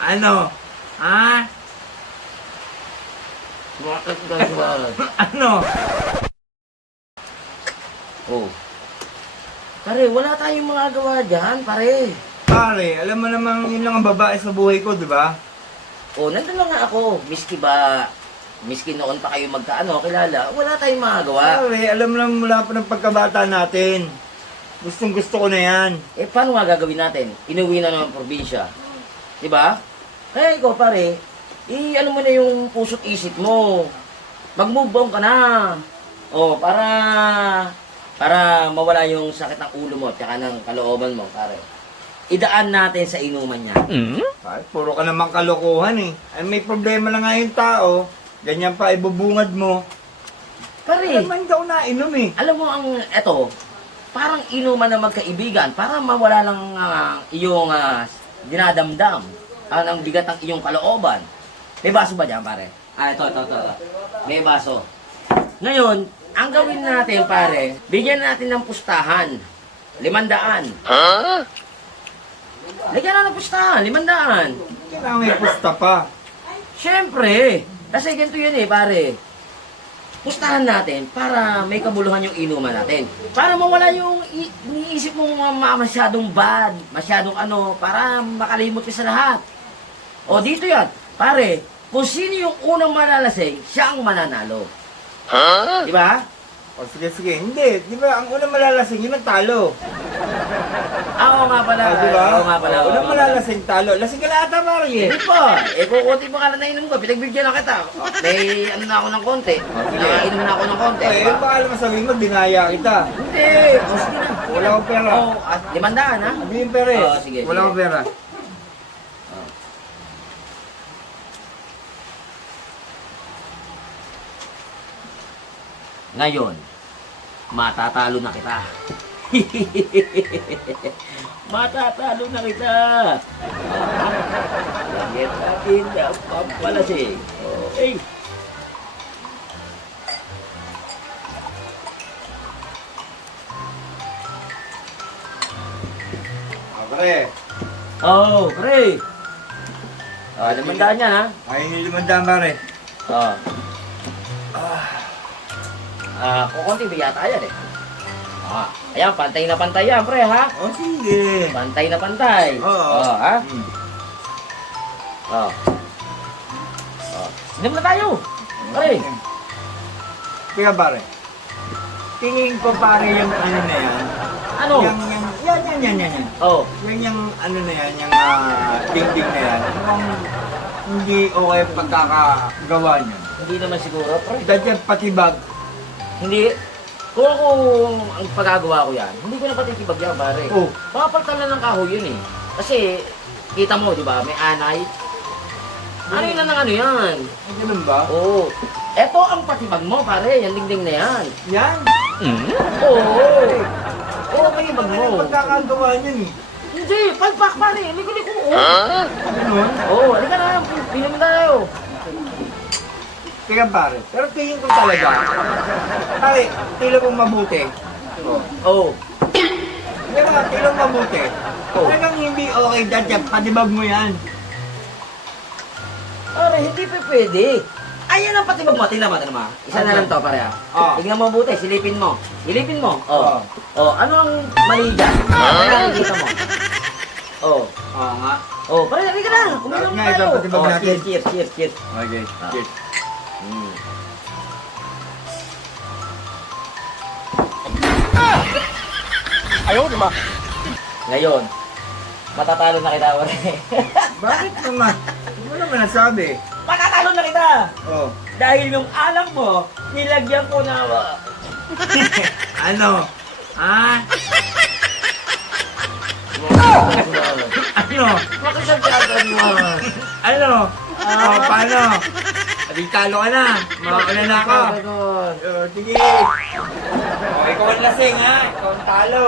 Ano? Ha? Bakit ganyan? Ano? Oh. Pare, wala tayong magagawa dyan, pare. Pare, alam mo namang yun lang ang babae sa buhay ko, di ba? Oh, nandun lang nga ako. Miski noon pa kayo kilala, wala tayong magagawa. Pare, alam mo naman mula pa ng pagkabata natin. Gustong gusto ko na yan. Eh, paano nga gagawin natin? Inuwi na naman probinsya. Diba? Kaya ikaw, pare, ano mo na yung puso't isip mo. Mag-move on ka na. Oh, para mawala yung sakit ng ulo mo at saka ng kalooban mo, pare. Idaan natin sa inuman niya. Pare, puro ka naman kalokohan eh. Ay, may problema na nga yung tao. Ganyan pa, ibubungad mo. Pare, Alam mo, hindi ako nainom eh. alam mo eto, parang inuman na magkaibigan para mawala lang iyong dinadamdam. Ang bigat ng iyong kalooban. May baso ba dyan, pare? Ito. May baso. Ngayon, ang gawin natin, pare, bigyan natin ng pustahan. 500. Lagyan na ng pustahan, 500. Kailangan may pusta pa. Siyempre, kasi ganito yun pare. Pustahan natin para may kabuluhan yung inuman natin. Para mawala yung iniisip mong masyadong bad, masyadong para makalimot ka sa lahat. O dito yan, pare, kung sino yung unang malalasing, siya ang mananalo. Di ba? O sige. Hindi. Di ba, ang unang malalasing yun ang talo. Oo nga pala. Diba? Oo nga pala. Unang malalasing talo. Lasing ka na ata, pare eh. Hindi po. Kukunti pa ka na nainom ko. Pinagbigyan na kita. May na ako ng konti. sige. Nakainom na ako ng konti. Yung baka alam mo sabihin mo, dinaya kita. Hindi. O sige na. Wala akong pera. Oo. 500 ha? Sabi yung pera eh. Oo, sige. Wala akong pera. Ngayon, matatalo na kita. Matatalo na kita. Langit natin ang pampalasing. Okay. Pare. Oh, pre. 500 yan ha. Ayun yung 500, pare. Oh. Kukunti ba yata yan ayan, pantay na pantay yan, pre, ha? O sige. Pantay na pantay. Oo. Ha? Inom na tayo. Pre. Kaya pare. Tingin ko pare yung ano na yan. Ano? Yan. Oh. Yan yung ano na yan, yung dingding na yan. Mukhang hindi okay pagkakagawa niyan. Hindi naman siguro, pre. Dahil patibag. Hindi. Kung ako ang pagagawa ko yan, hindi ko na patitibag yan, pare. Oh. Papalitan lang ng kahoy yun Kasi, kita mo, di ba, may anay. Anay na ng yan. Ay, ganun ba? Oo. Eto ang patibag mo, pare. Yan dingding na yan. Yan. Oo. Oo, may ibag Ano yung mo. pagkakagawa niyan eh? Hindi, palpak, pare. Ligo-ligo. Ganun? Oo, halika na. Pinom tayo. Kaya pare. Pero tingin ko talaga. Pare, tila mong mabuti. Oo. Diba, tila mong mabuti. Oh. Talagang hindi okay dahil patibag mo yan. Pare, hindi pa pwede. Ayan ang patibag mo. Tingnan mo. Isa na lang to, pare. Tingnan mo mabuti. Silipin mo. Oo. Oh, ano ang mali dyan? Ano ang nakikita mo? Oo. Oo nga. Oh, pare, halika na. Uminom Nga, tayo. ito, patibag Oh, natin. cheers. Okay, cheers. Ngayon, matatalo na kita, pare. Bakit naman? Ano naman nasabi? Matatalo na kita! Oh. Dahil yung alam mo, nilagyan ko na... Ano? Ha? Ano? Makasagyagan mo. Ano? Oh, paano? Talo ka na. Makakala na ako. Sige. Oh, ikaw ang lasing ha. Ikaw ang talo.